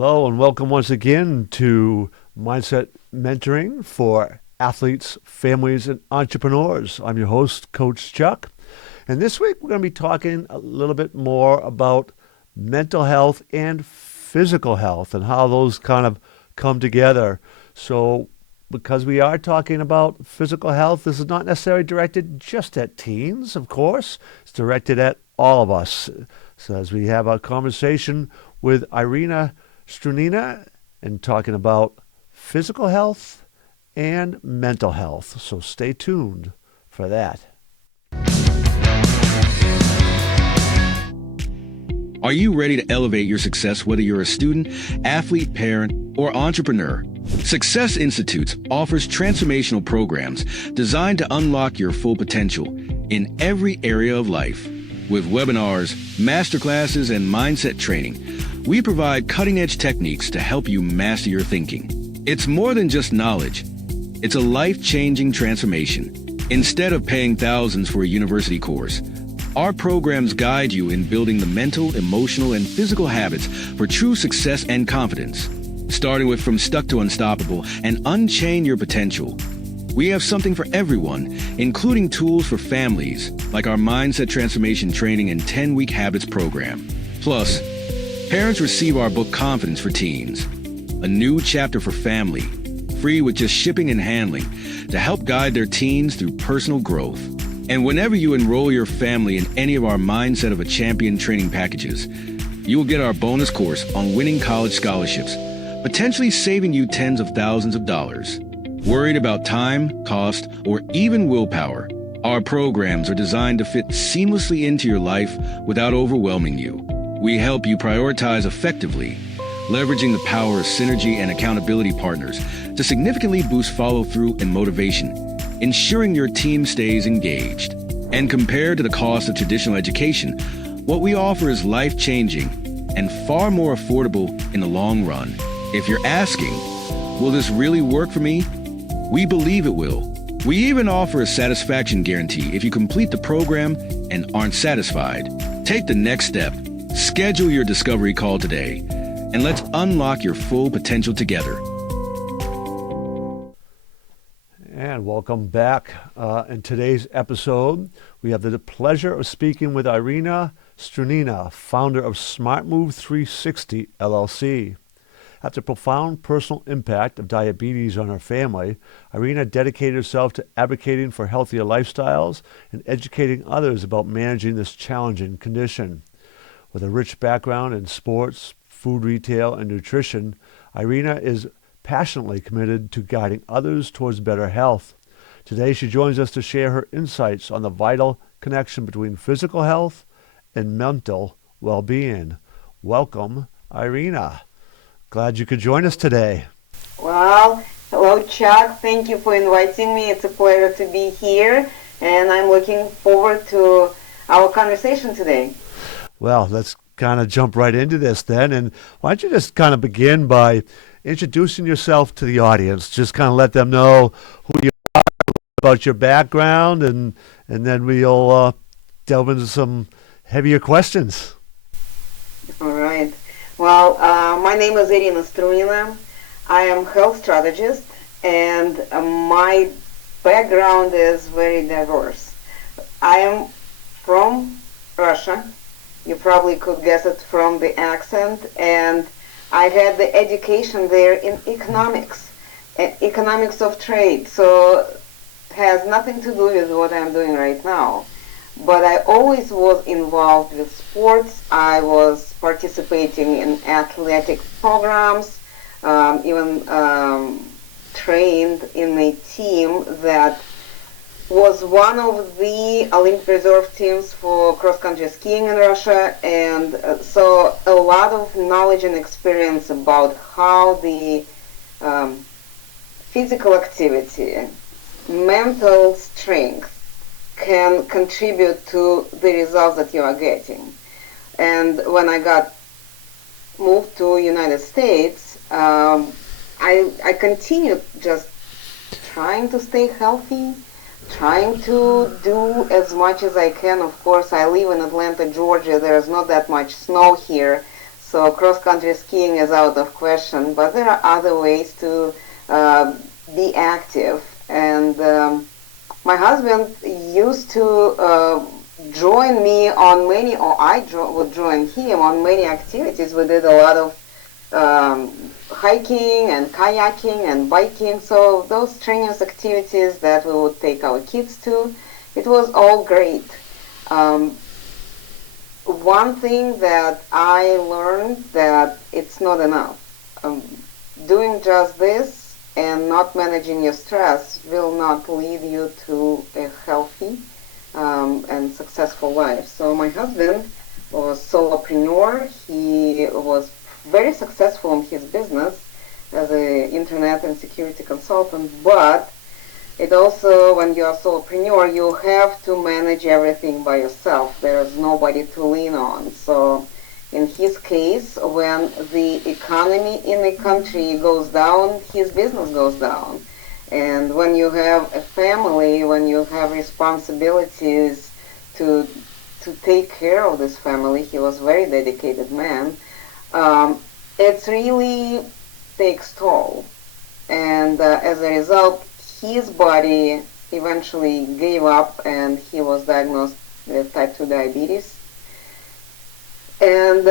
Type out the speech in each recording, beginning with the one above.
Hello and welcome once again to Mindset Mentoring for Athletes, Families, and Entrepreneurs. I'm your host, Coach Chuck. And this week we're going to be talking a little bit more about mental health and physical health and how those kind of come together. So because we are talking about physical health, this is not necessarily directed just at teens, of course. It's directed at all of us. So as we have a conversation with Irina Strunina and talking about physical health and mental health. So stay tuned for that. Are you ready to elevate your success, whether you're a student, athlete, parent, or entrepreneur? Success Institutes offers transformational programs designed to unlock your full potential in every area of life. With webinars, masterclasses, and mindset training, we provide cutting-edge techniques to help you master your thinking. It's more than just knowledge. It's a life-changing transformation. Instead of paying thousands for a university course, our programs guide you in building the mental, emotional, and physical habits for true success and confidence. Starting with From Stuck to Unstoppable and Unchain Your Potential, we have something for everyone, including tools for families, like our Mindset Transformation Training and 10-Week Habits program. Plus, parents receive our book Confidence for Teens, a new chapter for family, free with just shipping and handling, to help guide their teens through personal growth. And whenever you enroll your family in any of our Mindset of a Champion training packages, you will get our bonus course on winning college scholarships, potentially saving you tens of thousands of dollars. Worried about time, cost, or even willpower? Our programs are designed to fit seamlessly into your life without overwhelming you. We help you prioritize effectively, leveraging the power of synergy and accountability partners to significantly boost follow-through and motivation, ensuring your team stays engaged. And compared to the cost of traditional education, what we offer is life-changing and far more affordable in the long run. If you're asking, will this really work for me? We believe it will. We even offer a satisfaction guarantee if you complete the program and aren't satisfied. Take the next step. Schedule your discovery call today, and let's unlock your full potential together. And welcome back. In today's episode, we have the pleasure of speaking with Irina Strunina, founder of Smart Move 360 LLC. After profound personal impact of diabetes on her family, Irina dedicated herself to advocating for healthier lifestyles and educating others about managing this challenging condition. With a rich background in sports, food retail, and nutrition, Irina is passionately committed to guiding others towards better health. Today, she joins us to share her insights on the vital connection between physical health and mental well-being. Welcome, Irina. Glad you could join us today. Well, hello, Chuck. Thank you for inviting me. It's a pleasure to be here, and I'm looking forward to our conversation today. Well, let's kind of jump right into this then. And why don't you just kind of begin by introducing yourself to the audience? Just kind of let them know who you are, about your background, and then we'll delve into some heavier questions. All right. Well, my name is Irina Strunina. I am a health strategist, and my background is very diverse. I am from Russia. You probably could guess it from the accent, and I had the education there in economics, economics of trade, so it has nothing to do with what I'm doing right now. But I always was involved with sports. I was participating in athletic programs, even trained in a team that was one of the Olympic reserve teams for cross-country skiing in Russia, and so a lot of knowledge and experience about how the physical activity, mental strength can contribute to the results that you are getting. And when I got moved to United States, I continued just trying to stay healthy, trying to do as much as I can. Of course, I live in Atlanta, Georgia. There's not that much snow here, So cross-country skiing is out of question, but there are other ways to be active. And my husband used to join me on many, or would join him on many activities. We did a lot of hiking and kayaking and biking, so those strenuous activities that we would take our kids to, it was all great. One thing that I learned that it's not enough. Doing just this and not managing your stress will not lead you to a healthy and successful life. So my husband was solopreneur. He was very successful in his business as an internet and security consultant, but it also, when you are solopreneur, you have to manage everything by yourself. There is nobody to lean on. So in his case, when the economy in the country goes down, his business goes down. And when you have a family, when you have responsibilities to take care of this family, he was a very dedicated man, it really takes toll. And as a result, his body eventually gave up and he was diagnosed with type 2 diabetes. And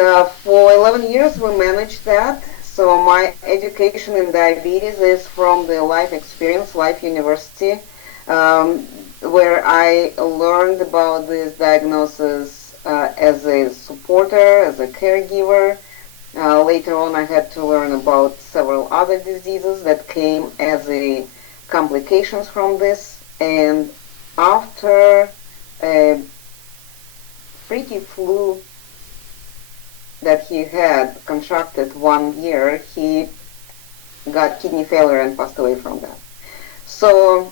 for 11 years we managed that. So my education in diabetes is from the Life Experience, Life University, where I learned about this diagnosis as a supporter, as a caregiver. Later on I had to learn about several other diseases that came as a complications from this. And after a freaky flu that he had contracted 1 year, he got kidney failure and passed away from that. So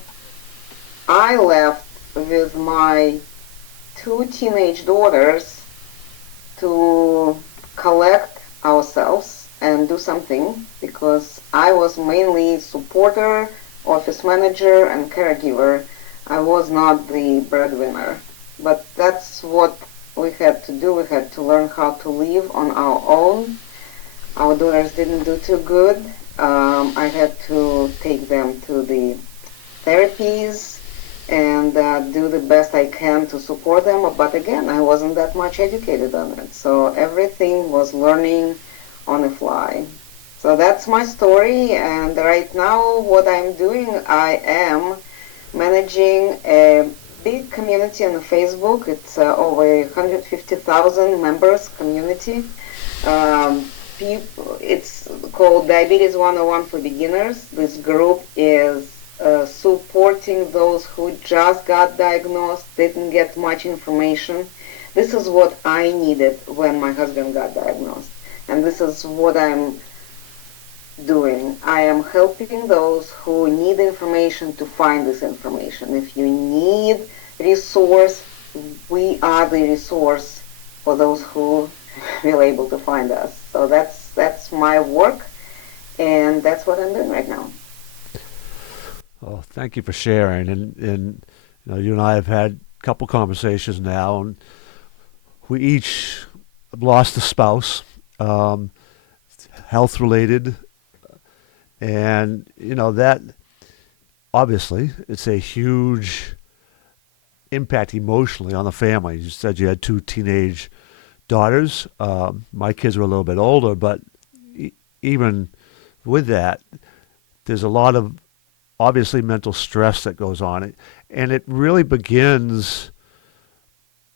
I left with my 2 teenage daughters to collect ourselves and do something, because I was mainly supporter, office manager, and caregiver. I was not the breadwinner. But that's what we had to do. We had to learn how to live on our own. Our daughters didn't do too good. I had to take them to the therapies and do the best I can to support them. But again, I wasn't that much educated on it. So everything was learning on the fly. So that's my story. And right now what I'm doing, I am managing a big community on Facebook. It's over 150,000 members community. It's called Diabetes 101 for Beginners. This group is supporting those who just got diagnosed, didn't get much information. This is what I needed when my husband got diagnosed. And this is what I'm doing. I am helping those who need information to find this information. If you need resource, we are the resource for those who will able to find us. So that's my work, and that's what I'm doing right now. Oh, thank you for sharing. And you and I have had a couple conversations now, and we each lost a spouse, health related, and that obviously it's a huge impact emotionally on the family. You said you had 2 teenage daughters. My kids were a little bit older, but even with that, there's a lot of obviously mental stress that goes on. And it really begins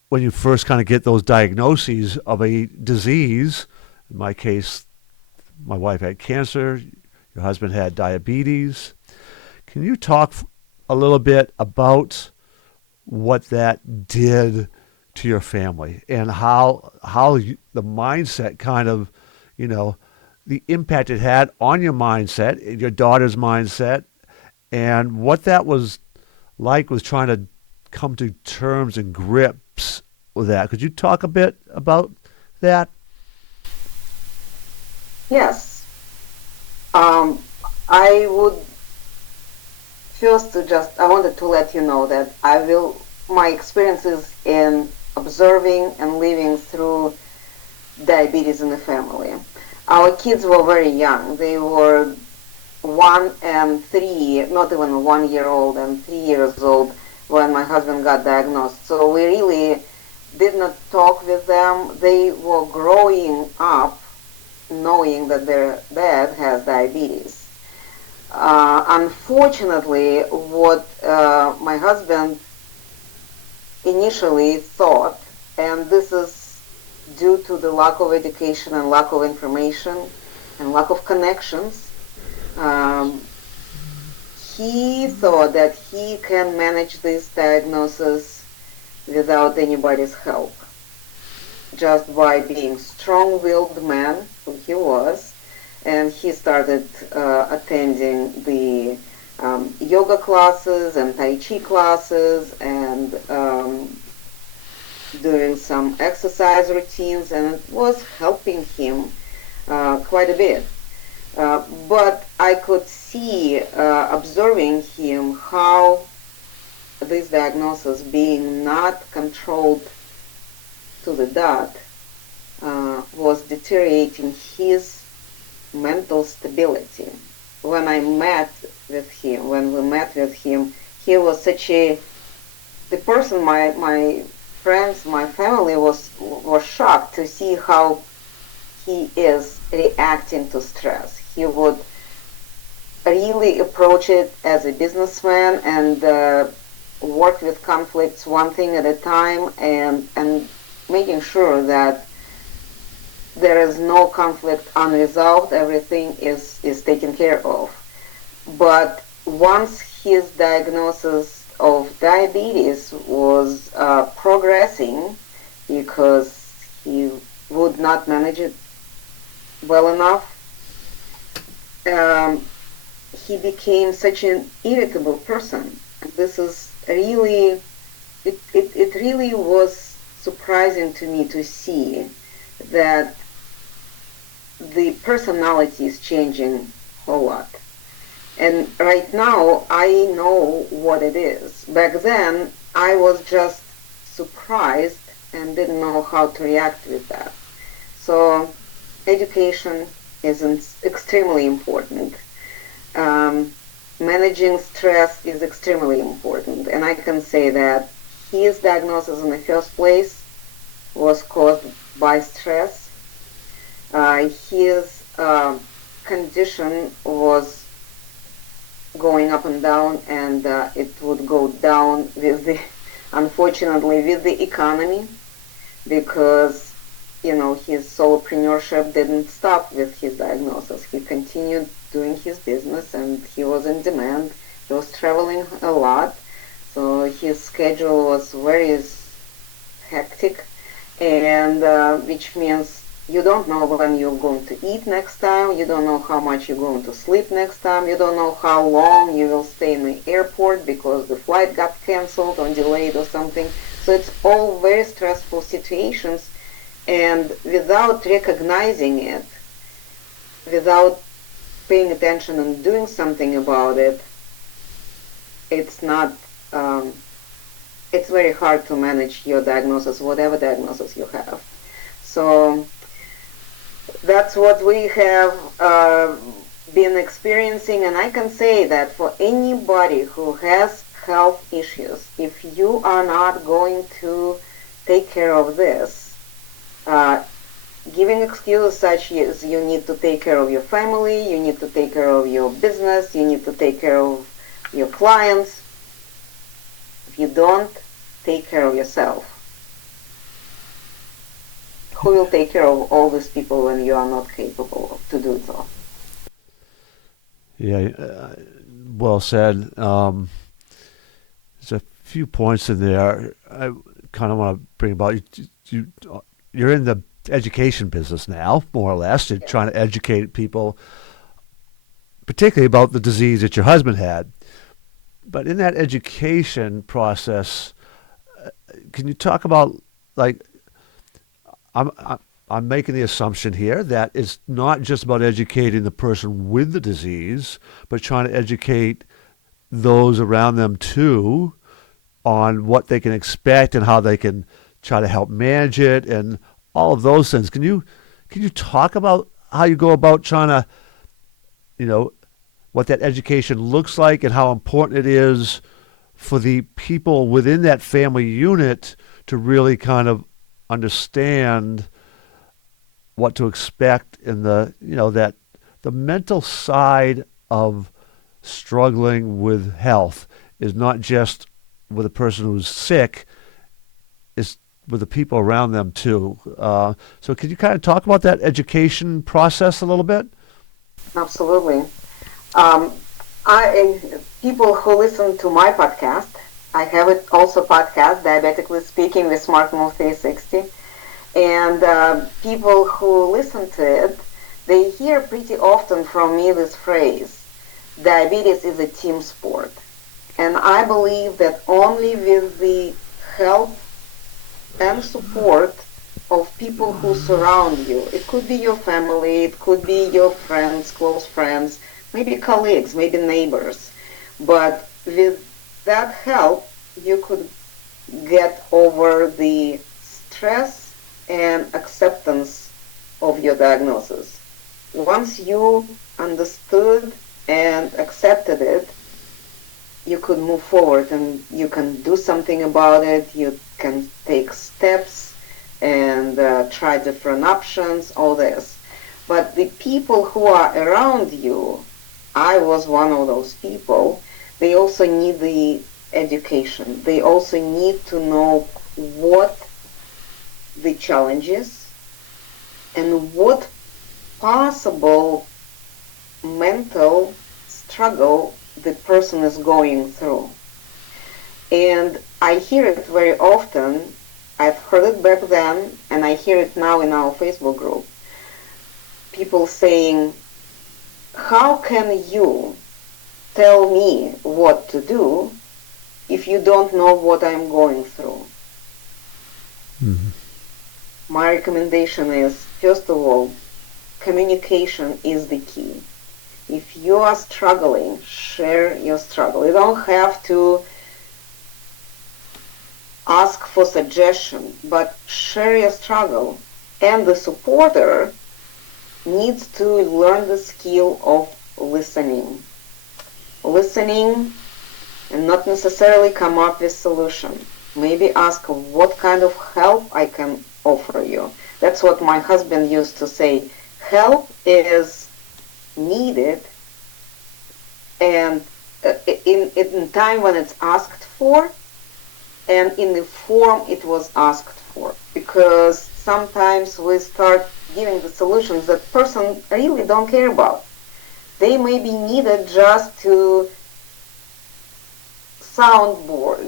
when you first kind of get those diagnoses of a disease. In my case, my wife had cancer. Your husband had diabetes. Can you talk a little bit about what that did to your family and how the mindset kind of, the impact it had on your mindset, your daughter's mindset, and what that was like was trying to come to terms and grips with that. Could you talk a bit about that? Yes. I would first I wanted to let you know that my experiences in observing and living through diabetes in the family. Our kids were very young. They were 1 and 3, not even 1 year old and 3 years old when my husband got diagnosed. So we really did not talk with them. They were growing up knowing that their dad has diabetes. Unfortunately, what my husband initially thought, and this is due to the lack of education and lack of information and lack of connections, he thought that he can manage this diagnosis without anybody's help, just by being strong-willed man who he was. And he started attending the yoga classes and Tai Chi classes and doing some exercise routines, and it was helping him quite a bit. But I could see, observing him, how this diagnosis being not controlled to the dot was deteriorating his mental stability. When we met with him, he was such the person, my friends, my family was shocked to see how he is reacting to stress. He would really approach it as a businessman and work with conflicts one thing at a time, and making sure that there is no conflict unresolved, everything is taken care of. But once his diagnosis of diabetes was progressing, because he would not manage it well enough, he became such an irritable person. This is really, it really was surprising to me to see that the personality is changing a lot. And right now, I know what it is. Back then, I was just surprised and didn't know how to react with that. So, education is extremely important. Managing stress is extremely important. And I can say that his diagnosis in the first place was caused by stress. His condition was going up and down, and it would go down with the, unfortunately, with the economy, because, you know, his solopreneurship didn't stop with his diagnosis. He continued doing his business, and he was in demand. He was traveling a lot, so his schedule was very hectic, and which means you don't know when you're going to eat next time, you don't know how much you're going to sleep next time, you don't know how long you will stay in the airport because the flight got cancelled or delayed or something. So it's all very stressful situations, and without recognizing it, without paying attention and doing something about it, it's not, it's very hard to manage your diagnosis, whatever diagnosis you have. So that's what we have been experiencing, and I can say that for anybody who has health issues, if you are not going to take care of this, giving excuses such as you need to take care of your family, you need to take care of your business, you need to take care of your clients, if you don't take care of yourself, who will take care of all these people when you are not capable to do so? Yeah, well said. There's a few points in there I kind of want to bring about. You're in the education business now, more or less. You're trying to educate people, particularly about the disease that your husband had. But in that education process, can you talk about, like, I'm making the assumption here that it's not just about educating the person with the disease, but trying to educate those around them too on what they can expect and how they can try to help manage it, and all of those things. Can you talk about how you go about trying to, you know, what that education looks like and how important it is for the people within that family unit to really kind of understand what to expect in the, that the mental side of struggling with health is not just with a person who's sick, it's with the people around them too. So could you kind of talk about that education process a little bit? Absolutely. Um, People who listen to my podcast, I have it also podcast, Diabetically Speaking with Smart Move 360, and people who listen to it, they hear pretty often from me this phrase, diabetes is a team sport. And I believe that only with the help and support of people who surround you, it could be your family, it could be your friends, close friends, maybe colleagues, maybe neighbors, but with that help, you could get over the stress and acceptance of your diagnosis. Once you understood and accepted it, you could move forward and you can do something about it. You can take steps and try different options, all this. But the people who are around you, I was one of those people, they also need the education. They also need to know what the challenge is and what possible mental struggle the person is going through. And I hear it very often. I've heard it back then, and I hear it now in our Facebook group. People saying, how can you tell me what to do if you don't know what I'm going through? Mm-hmm. My recommendation is, first of all, communication is the key. If you are struggling, share your struggle. You don't have to ask for suggestion, but share your struggle. And the supporter needs to learn the skill of listening. Listening and not necessarily come up with solution. Maybe ask what kind of help I can offer you. That's what my husband used to say. Help is needed and in time when it's asked for and in the form it was asked for, because sometimes we start giving the solutions that person really don't care about. They may be needed just to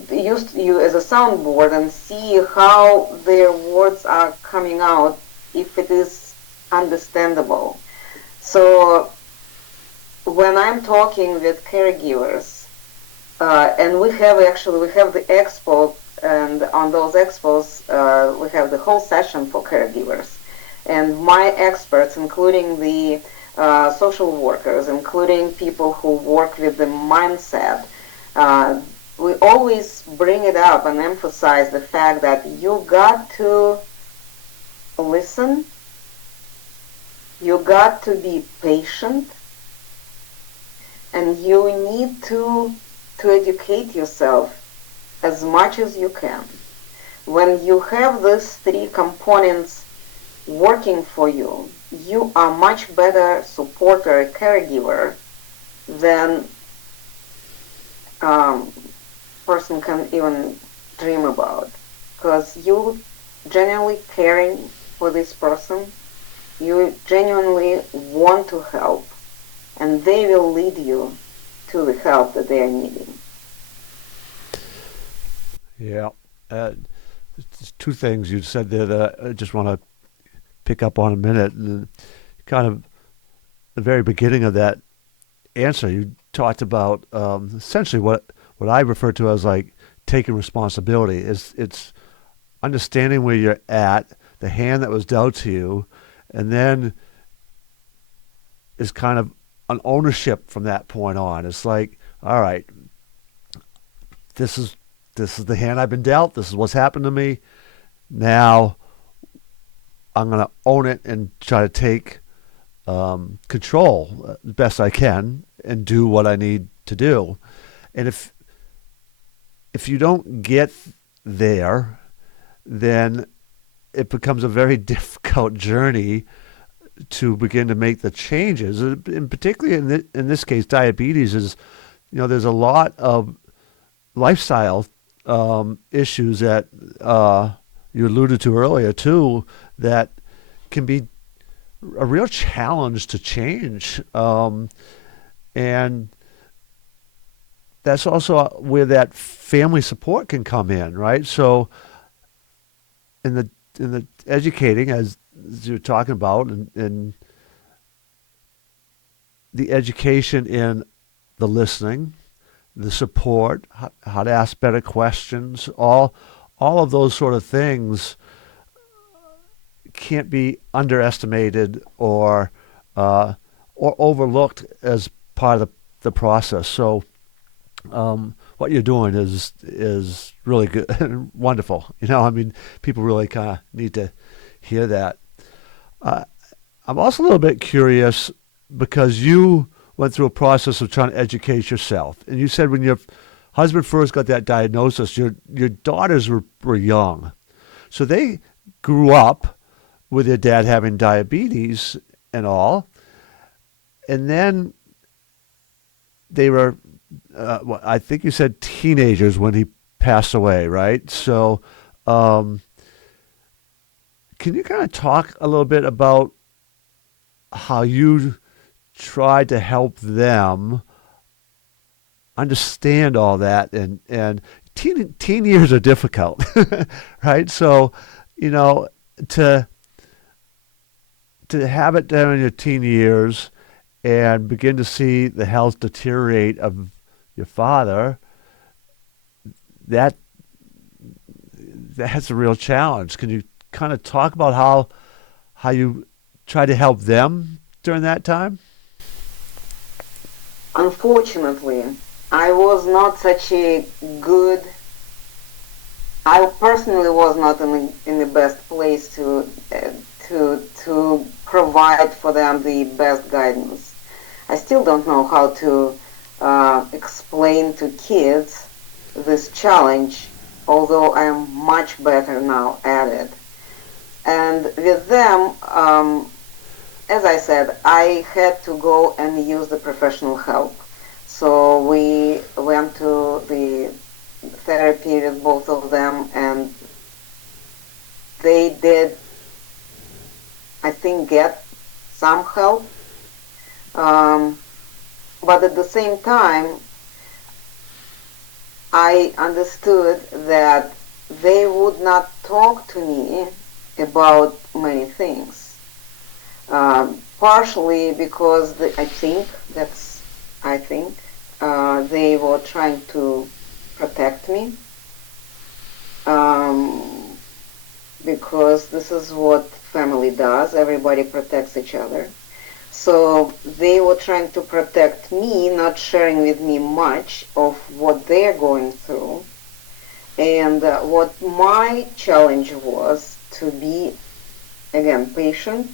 use you as a soundboard and see how their words are coming out, if it is understandable. So when I'm talking with caregivers, and we have the expo, and on those expos we have the whole session for caregivers, and my experts, including the social workers, including people who work with the mindset, we always bring it up and emphasize the fact that you got to listen, you got to be patient, and you need to educate yourself as much as you can. When you have these three components working for you, you are much better supporter, caregiver than person can even dream about, because you genuinely caring for this person, you genuinely want to help, and they will lead you to the help that they are needing. Yeah. Two things you said that I just want to pick up on a minute. And kind of the very beginning of that answer, you talked about essentially what I refer to as like taking responsibility. It's understanding where you're at, the hand that was dealt to you, and then is kind of an ownership from that point on. It's like, all right, this is the hand I've been dealt. This is what's happened to me. Now, I'm going to own it and try to take control the best I can and do what I need to do. And if you don't get there, then it becomes a very difficult journey to begin to make the changes. And particularly in this case, diabetes is, there's a lot of lifestyle issues that you alluded to earlier too, that can be a real challenge to change. And that's also where that family support can come in, right? So in the educating, as you're talking about, and the education in the listening, the support, how to ask better questions, all of those sort of things can't be underestimated or overlooked as part of the process. So what you're doing is really good and wonderful. People really kind of need to hear that. I'm also a little bit curious because you went through a process of trying to educate yourself, and you said when your husband first got that diagnosis, your daughters were young, so they grew up with their dad having diabetes and all, and then they were, I think you said teenagers when he passed away, right? So can you kind of talk a little bit about how you tried to help them understand all that, and teen years are difficult, right? So, to have it down in your teen years and begin to see the health deteriorate of your father, that's a real challenge. Can you kind of talk about how you try to help them during that time? Unfortunately, I was not such a good. I personally was not in the best place to provide for them the best guidance. I still don't know how to explain to kids this challenge, although I am much better now at it. And with them, as I said, I had to go and use the professional help. So we went to the therapy with both of them, and they did, I think, get some help. But at the same time, I understood that they would not talk to me about many things. Partially because I think they were trying to protect me, because this is what family does. Everybody protects each other. So they were trying to protect me, not sharing with me much of what they're going through. And what my challenge was to be, again, patient,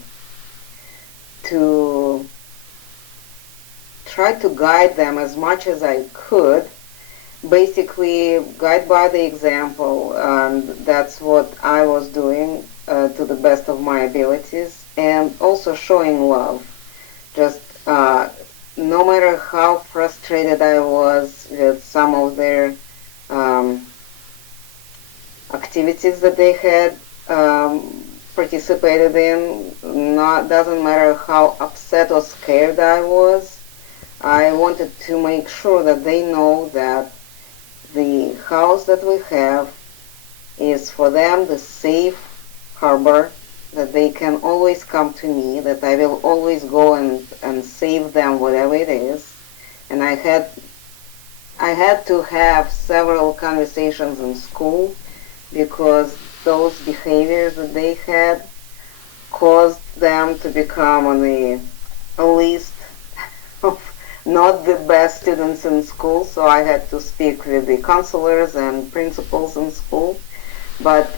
to try to guide them as much as I could, basically guide by the example, and that's what I was doing to the best of my abilities, and also showing love. Just no matter how frustrated I was with some of their activities that they had participated in, doesn't matter how upset or scared I was, I wanted to make sure that they know that the house that we have is for them the safe harbor, that they can always come to me, that I will always go and save them whatever it is. And I had to have several conversations in school, because those behaviors that they had caused them to become on the list of not the best students in school. So I had to speak with the counselors and principals in school. But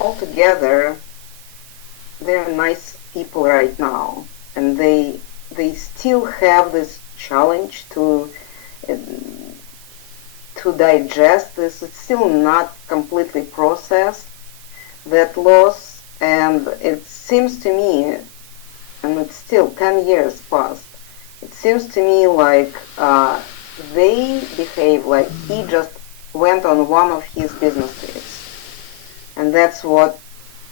altogether, they're nice people right now, and they still have this challenge uh, to digest this. It's still not completely processed, that loss, and it seems to me, and it's still 10 years past, it seems to me like they behave like he just went on one of his business trips. And that's what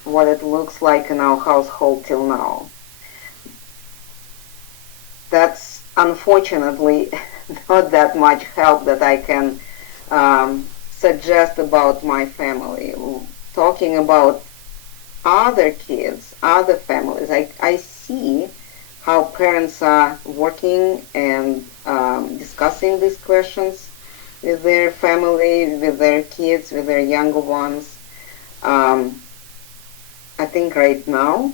it looks like in our household till now. That's unfortunately not that much help that I can suggest about my family. Talking about other kids, other families, I see how parents are working and discussing these questions with their family, with their kids, with their younger ones. I think right now,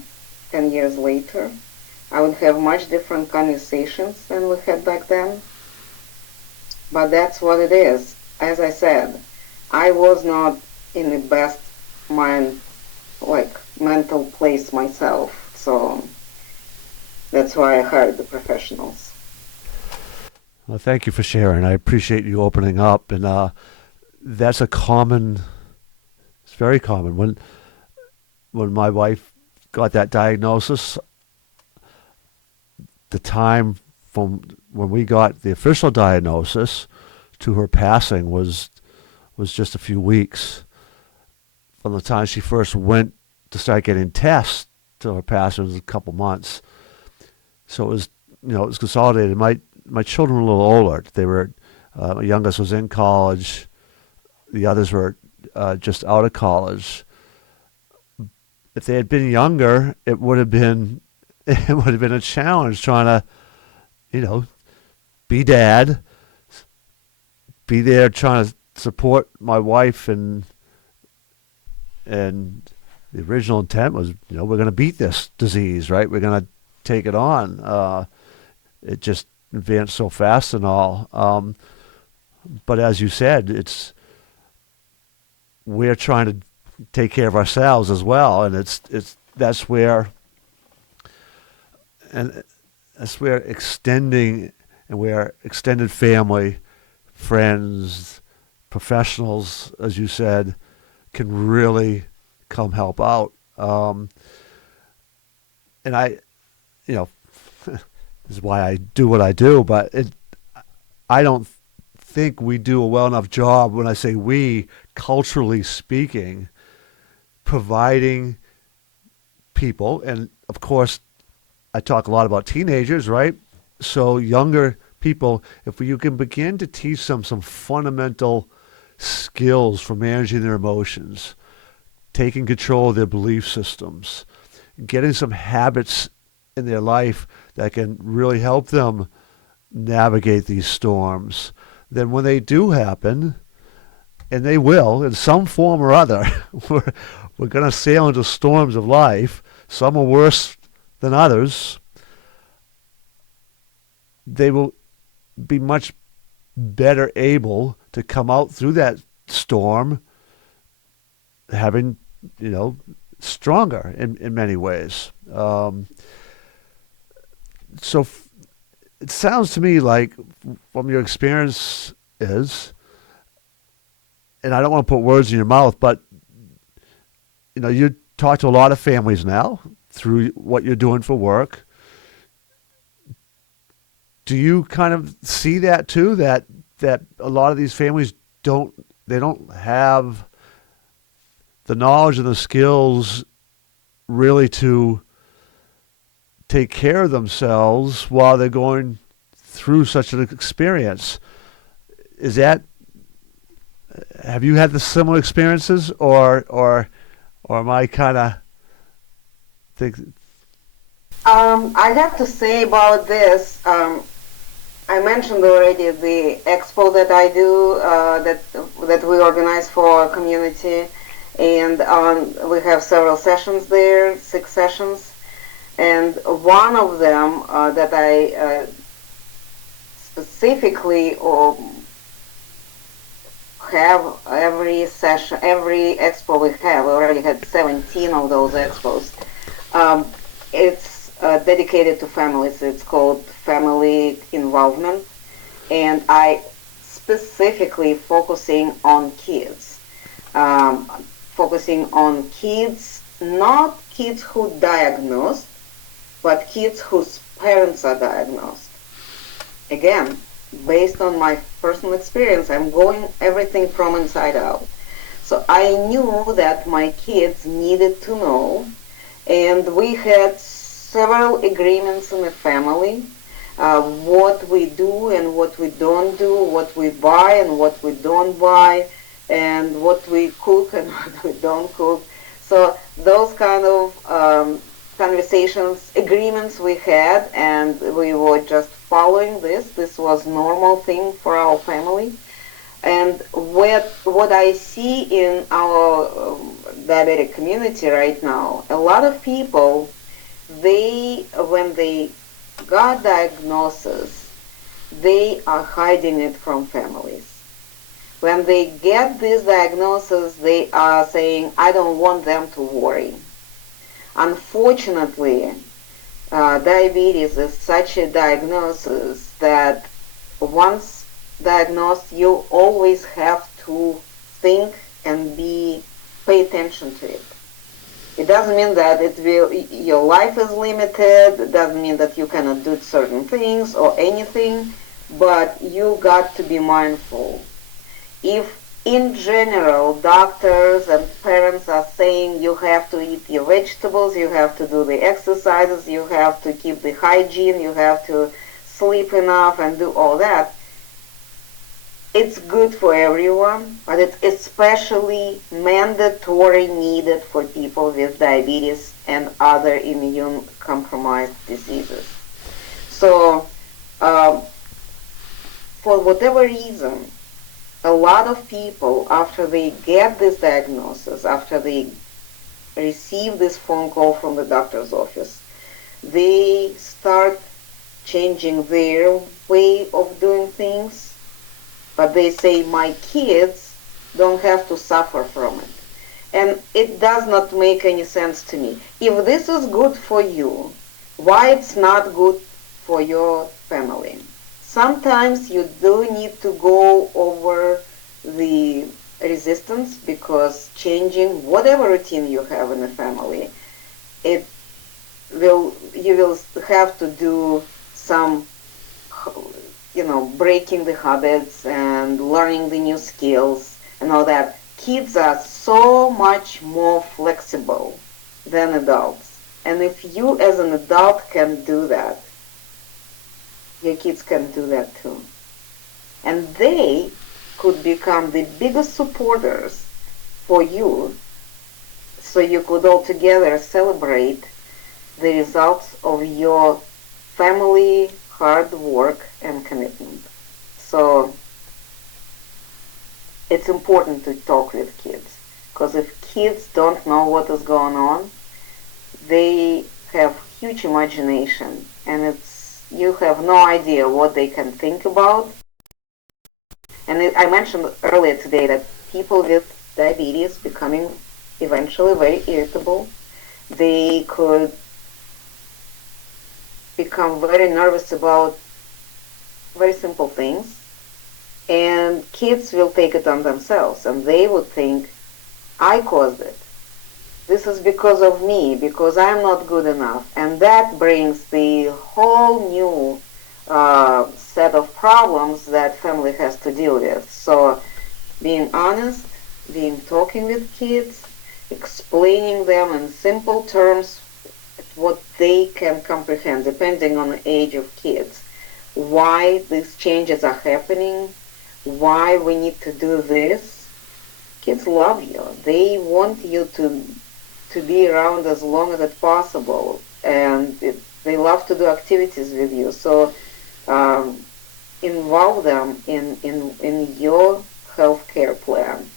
10 years later, I would have much different conversations than we had back then. But that's what it is. As I said, I was not in the best mental place myself, so that's why I hired the professionals. Well, thank you for sharing. I appreciate you opening up, and that's it's very common. When my wife got that diagnosis, the time from when we got the official diagnosis to her passing was just a few weeks. From the time she first went to start getting tests to her passing was a couple months. So it was, it was consolidated. My children were a little older. They were, my youngest was in college. The others were just out of college. If they had been younger, it would have been a challenge trying to, be dad, be there trying to support my wife, and the original intent was, we're going to beat this disease, right? We're going to take it on. It just advanced so fast and all. But as you said, we're trying to take care of ourselves as well, and that's where extending, and where extended family, friends, professionals, as you said, can really come help out. And this is why I do what I do, but I don't think we do a well enough job, when I say we, culturally speaking, providing people, and of course I talk a lot about teenagers, right? So younger people, if you can begin to teach them some fundamental skills for managing their emotions, taking control of their belief systems, getting some habits in their life that can really help them navigate these storms, then when they do happen, and they will in some form or other, we're going to sail into storms of life. Some are worse than others. They will be much better able to come out through that storm having, stronger in many ways. So it sounds to me like, from your experience is, and I don't want to put words in your mouth, but you talk to a lot of families now through what you're doing for work. Do you kind of see that too, that a lot of these families don't have the knowledge and the skills really to take care of themselves while they're going through such an experience? Have you had the similar experiences, or am I kind of think? I have to say about this. I mentioned already the expo that I do, that we organize for our community, and we have several sessions there, 6 sessions, and one of them that I specifically have every session, every expo we have. We already had 17 of those expos. Um, it's dedicated to families. It's called Family Involvement, and I specifically focusing on kids. Um, Focusing on kids, not kids who diagnosed, but kids whose parents are diagnosed. Again, based on my personal experience, I'm going everything from inside out. So I knew that my kids needed to know, and we had several agreements in the family, what we do and what we don't do, what we buy and what we don't buy, and what we cook and what we don't cook. So those kind of conversations, agreements we had, and we were just following this. This was normal thing for our family. And what I see in our diabetic community right now, a lot of people, when they got diagnosis, they are hiding it from families. When they get this diagnosis, they are saying, I don't want them to worry. Unfortunately, diabetes is such a diagnosis that once diagnosed, you always have to think and pay attention to it. It doesn't mean that your life is limited. It doesn't mean that you cannot do certain things or anything, but you got to be mindful. If in general doctors and parents are saying you have to eat your vegetables, you have to do the exercises, you have to keep the hygiene, you have to sleep enough and do all that, it's good for everyone, but it's especially mandatory needed for people with diabetes and other immune compromised diseases. So for whatever reason, a lot of people, after they get this diagnosis, after they receive this phone call from the doctor's office, they start changing their way of doing things, but they say, my kids don't have to suffer from it. And it does not make any sense to me. If this is good for you, why it's not good for your family? Sometimes you do need to go over the resistance, because changing whatever routine you have in the family, you will have to do some, breaking the habits and learning the new skills and all that. Kids are so much more flexible than adults. And if you as an adult can do that, your kids can do that too. And they could become the biggest supporters for you, so you could all together celebrate the results of your family hard work and commitment. So it's important to talk with kids, because if kids don't know what is going on, they have huge imagination, and you have no idea what they can think about. And I mentioned earlier today that people with diabetes becoming eventually very irritable. They could become very nervous about very simple things, and kids will take it on themselves, and they would think, I caused it. This is because of me, because I'm not good enough. And that brings the whole new set of problems that family has to deal with. So being honest, talking with kids, explaining them in simple terms what they can comprehend, depending on the age of kids, why these changes are happening, why we need to do this. Kids love you. They want you to be around as long as it's possible, and they love to do activities with you. So involve them in your healthcare plan,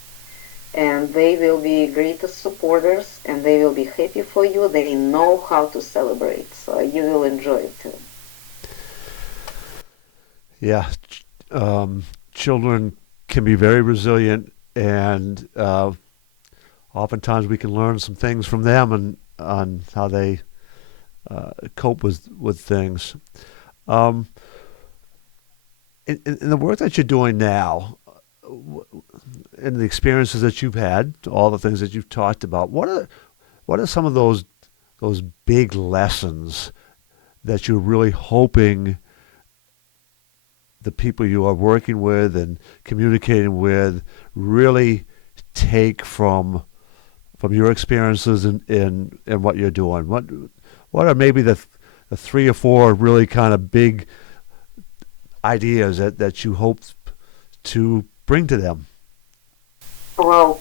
and they will be greatest supporters, and they will be happy for you. They know how to celebrate, so you will enjoy it too. Yeah, children can be very resilient, and oftentimes we can learn some things from them and on how they cope with things. Um, in the work that you're doing now, in the experiences that you've had, all the things that you've talked about, what are some of those big lessons that you're really hoping the people you are working with and communicating with really take from your experiences in what you're doing? What are maybe the three or four really kind of big ideas that you hope to bring to them? Well,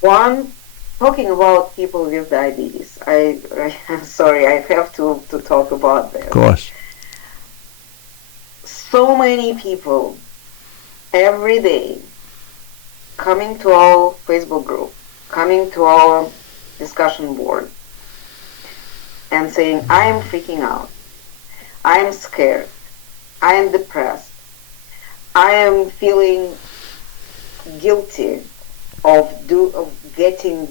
one, talking about people with diabetes. I'm sorry, I have to talk about Of this. course. So many people every day coming to our Facebook group, coming to our discussion board, and saying, I am freaking out, I am scared, I am depressed, I am feeling guilty of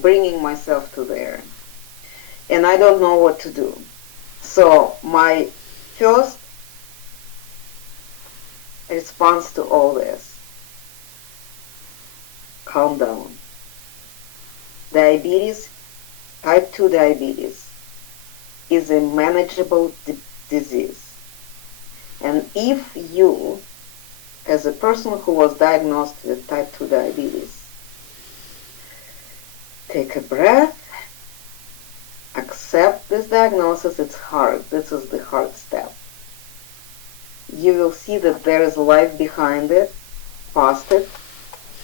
bringing myself to there, and I don't know what to do. So my first response to all this: calm down. Diabetes, type 2 diabetes, is a manageable disease. And if you, as a person who was diagnosed with type 2 diabetes, take a breath, accept this diagnosis, it's hard. This is the hard step. You will see that there is life behind it, past it.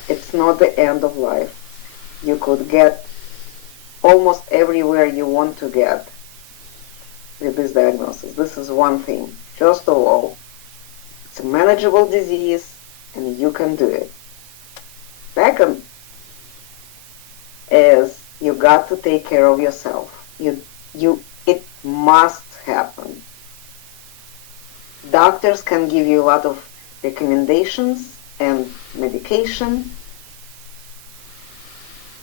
It's not the end of life. You could get almost everywhere you want to get with this diagnosis. This is one thing. First of all, it's a manageable disease and you can do it. Second is you got to take care of yourself. It must happen. Doctors can give you a lot of recommendations and medication.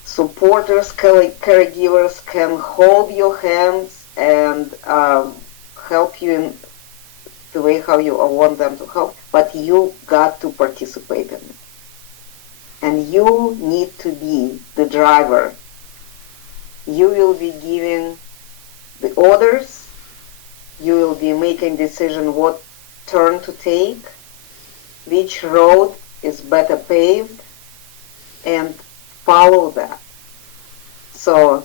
Supporters, caregivers can hold your hands and help you in the way how you want them to help, but you got to participate in it. And you need to be the driver. You will be giving the orders, you will be making decision what turn to take, which road is better paved, and follow that. So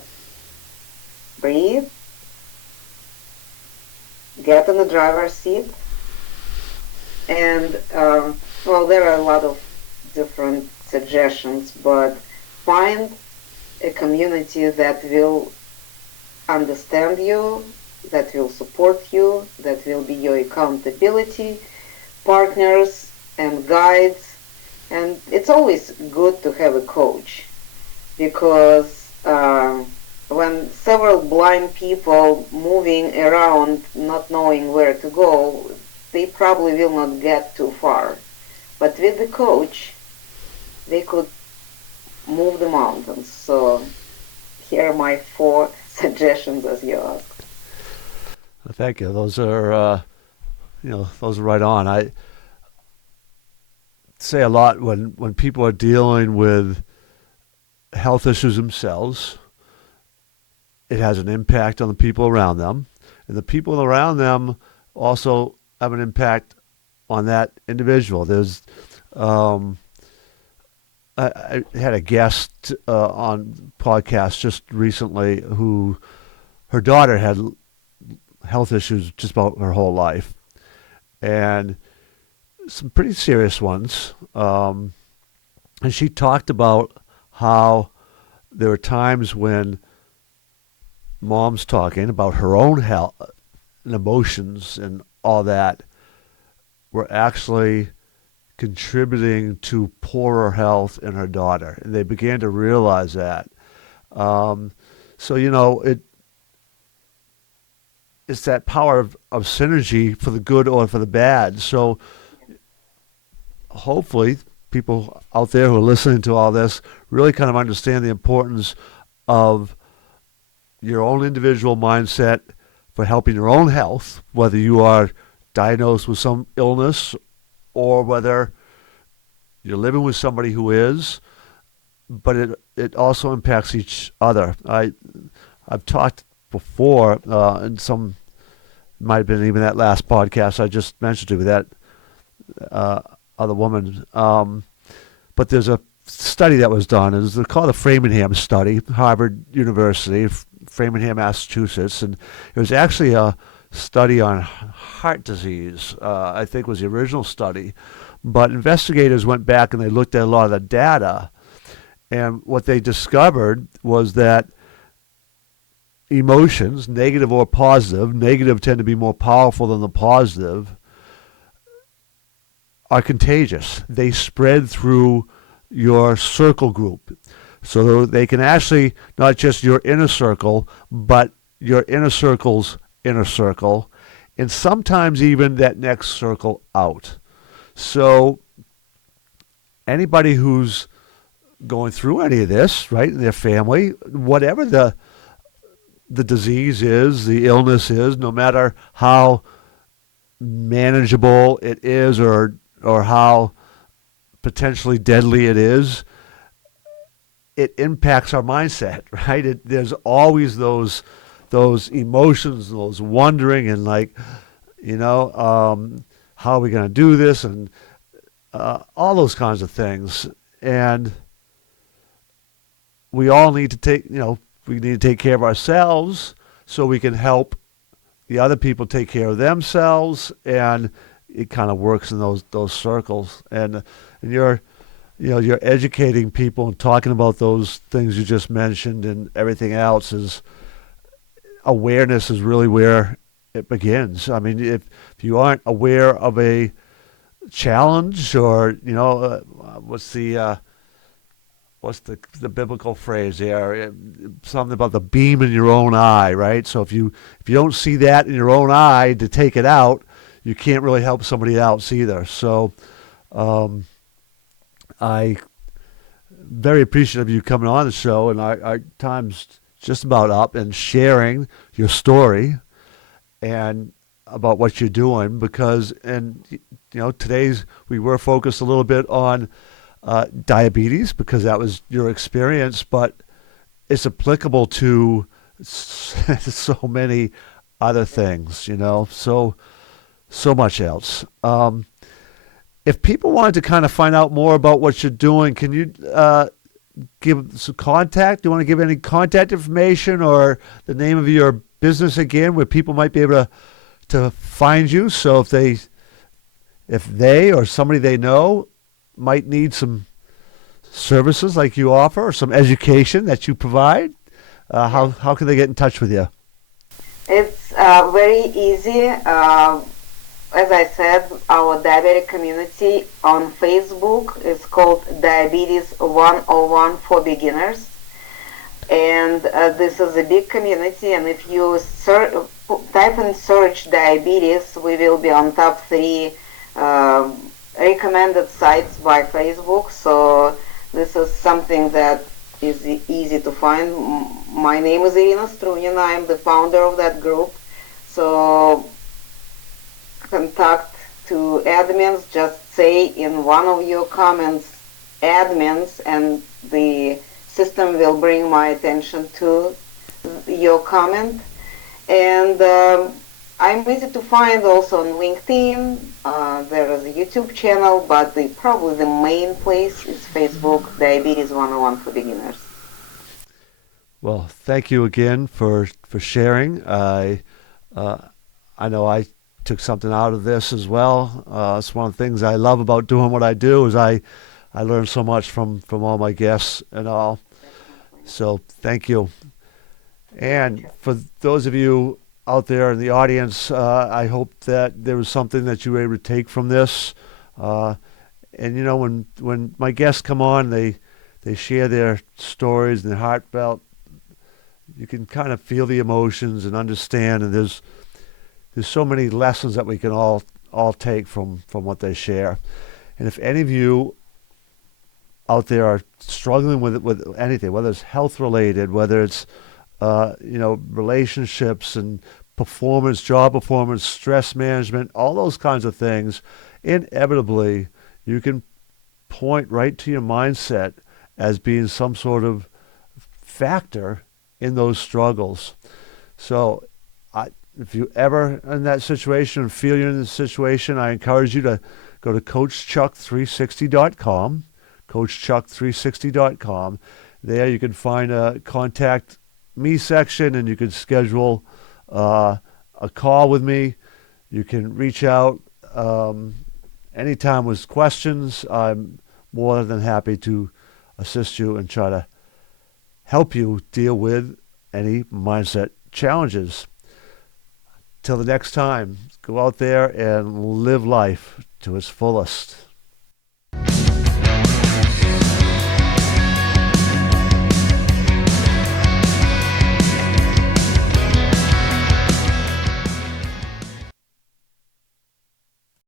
breathe, get in the driver's seat, and well, there are a lot of different suggestions, but find a community that will understand you, that will support you, that will be your accountability partners and guides. And it's always good to have a coach, because when several blind people moving around not knowing where to go, they probably will not get too far. But with the coach, they could move the mountains. So here are my 4 suggestions as you asked. Thank you. Those are those are right on. I say a lot when people are dealing with health issues themselves, it has an impact on the people around them, and the people around them also have an impact on that individual. There's I had a guest on podcast just recently who her daughter had health issues just about her whole life, and some pretty serious ones. And she talked about how there were times when mom's talking about her own health and emotions and all that were actually contributing to poorer health in her daughter. And they began to realize that. So, it's that power of synergy for the good or for the bad. So hopefully people out there who are listening to all this really kind of understand the importance of your own individual mindset for helping your own health, whether you are diagnosed with some illness or whether you're living with somebody who is, but it also impacts each other. I've talked before, and some might have been even that last podcast I just mentioned to you, that other woman. But there's a study that was done. It's called the Framingham study, Harvard University, Framingham, Massachusetts, and it was actually a study on heart disease. I think was the original study, but investigators went back and they looked at a lot of the data, and what they discovered was that emotions, negative or positive, negative tend to be more powerful than the positive, are contagious. They spread through your circle group. So they can actually, not just your inner circle, but your inner circle's inner circle, and sometimes even that next circle out. So anybody who's going through any of this, right, in their family, whatever the disease is, the illness is, no matter how manageable it is or how potentially deadly it is, it impacts our mindset, right? There's always those emotions, those wondering and like, how are we going to do this, and all those kinds of things. And we all need to take care of ourselves so we can help the other people take care of themselves, and it kind of works in those circles. And you're educating people and talking about those things you just mentioned, and everything else is awareness is really where it begins. I mean, if you aren't aware of a challenge, or what's the biblical phrase there? Something about the beam in your own eye, right? So if you don't see that in your own eye to take it out, you can't really help somebody else either. So I very appreciative of you coming on the show, and our time's just about up, and sharing your story and about what you're doing, because today's we were focused a little bit on diabetes because that was your experience, but it's applicable to so many other things, so much else. If people wanted to kind of find out more about what you're doing, can you give some contact? Do you want to give any contact information or the name of your business again, where people might be able to find you? So if they or somebody they know might need some services like you offer, or some education that you provide, how can they get in touch with you? It's very easy. As I said, our diabetic community on Facebook is called Diabetes 101 for Beginners. And this is a big community, and if you type in search diabetes, we will be on top 3 recommended sites by Facebook. So this is something that is easy to find. My name is Irina Strunina. I'm the founder of that group. So contact to admins, just say in one of your comments admins, and the system will bring my attention to your comment. And I'm easy to find also on LinkedIn. There is a YouTube channel, but probably the main place is Facebook, Diabetes 101 for Beginners. Well, thank you again for sharing. I know I took something out of this as well. It's one of the things I love about doing what I do, is I learn so much from all my guests and all. So thank you. And for those of you out there in the audience, I hope that there was something that you were able to take from this. And when my guests come on, they share their stories and their heartfelt. You can kind of feel the emotions and understand, and there's so many lessons that we can all take from what they share. And if any of you out there are struggling with anything, whether it's health related, whether it's relationships and performance, job performance, stress management, all those kinds of things, inevitably you can point right to your mindset as being some sort of factor in those struggles. So if you ever in that situation, feel you're in this situation, I encourage you to go to CoachChuck360.com, CoachChuck360.com. There you can find a contact me section, and you can schedule a call with me. You can reach out anytime with questions. I'm more than happy to assist you and try to help you deal with any mindset challenges. Till the next time, go out there and live life to its fullest.